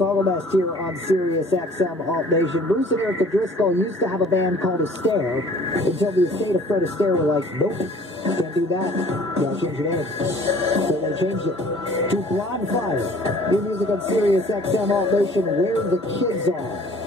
Follow Best here on Sirius XM Alt Nation. Bruce and Erica Driscoll used to have a band called Astaire until the estate of Fred Astaire were like, nope, can't do that. You gotta change your name. So they changed it to Blonde Fire. New music on Sirius XM Alt Nation, Where the Kids Are.